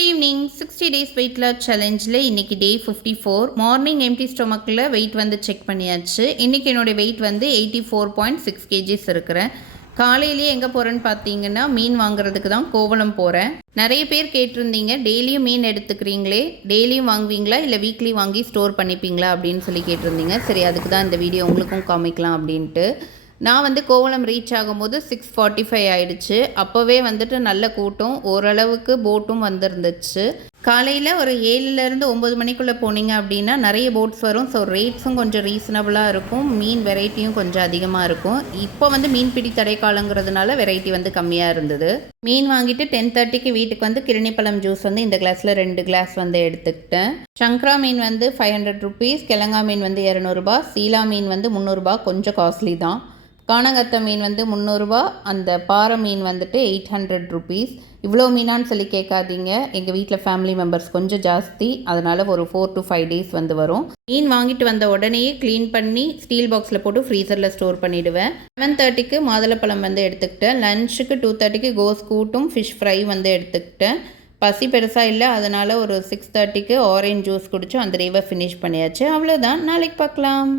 Good evening. 60 days weight loss சேலஞ்சில் இன்றைக்கி day 54. Morning empty ஸ்டொமக்கில் வெயிட் வந்து செக் பண்ணியாச்சு. இன்றைக்கி என்னுடைய வெயிட் வந்து 84.6 kgs இருக்கிறேன். காலையிலேயே எங்கே போகிறேன்னு பார்த்தீங்கன்னா மீன் வாங்குறதுக்கு தான் கோவளம் போகிறேன். நிறைய பேர் கேட்டிருந்தீங்க, டெய்லியும் மீன் எடுத்துக்கிறீங்களே, டெய்லியும் வாங்குவீங்களா இல்லை வீக்லி வாங்கி ஸ்டோர் பண்ணிப்பீங்களா அப்படின்னு சொல்லி கேட்டிருந்தீங்க. சரி, அதுக்கு தான் இந்த வீடியோ உங்களுக்கும் காமிக்கலாம் அப்படின்ட்டு. நான் வந்து கோவளம் ரீச் ஆகும்போது 6:45 ஆகிடுச்சு. அப்போவே வந்துட்டு நல்ல கூட்டம், ஓரளவுக்கு போட்டும் வந்துருந்துச்சு. காலையில் ஒரு 7லேருந்து 9 மணிக்குள்ளே போனீங்க அப்படின்னா நிறைய போட்ஸ் வரும். ஸோ ரேட்ஸும் கொஞ்சம் ரீசனபுளாக இருக்கும், மீன் வெரைட்டியும் கொஞ்சம் அதிகமாக இருக்கும். இப்போ வந்து மீன்பிடி தடைக்காலங்கிறதுனால வெரைட்டி வந்து கம்மியாக இருந்தது. மீன் வாங்கிட்டு 10:30க்கு வீட்டுக்கு வந்து கிருணிப்பழம் ஜூஸ் வந்து இந்த கிளாஸில் 2 கிளாஸ் வந்து எடுத்துக்கிட்டேன். சங்கரா மீன் வந்து 500 rupees, கிழங்கா மீன் வந்து 200 ரூபா, சீலா மீன் வந்து 300 ரூபா, கொஞ்சம் காஸ்ட்லி தான். காணங்கத்த மீன் வந்து 300 ரூபா, அந்த பாறை மீன் வந்துட்டு 800 rupees. இவ்வளோ மீனான்னு சொல்லி கேட்காதீங்க, எங்கள் வீட்டில் ஃபேமிலி மெம்பர்ஸ் கொஞ்சம் ஜாஸ்தி, அதனால் ஒரு 4 to 5 days வந்து வரும். மீன் வாங்கிட்டு வந்த உடனேயே க்ளீன் பண்ணி ஸ்டீல் பாக்ஸில் போட்டு ஃப்ரீசரில் ஸ்டோர் பண்ணிவிடுவேன். 7:30க்கு மாதுளப்பழம் வந்து எடுத்துக்கிட்டேன். லஞ்சுக்கு 2:30க்கு கோஸ் கூட்டும் ஃபிஷ் ஃப்ரை வந்து எடுத்துக்கிட்டேன். பசி பெருசாக இல்லை, அதனால் ஒரு 6:30க்கு ஆரஞ்ச் ஜூஸ் குடிச்சு அந்த டேவை ஃபினிஷ் பண்ணியாச்சு. அவ்வளோதான், நாளைக்கு பார்க்கலாம்.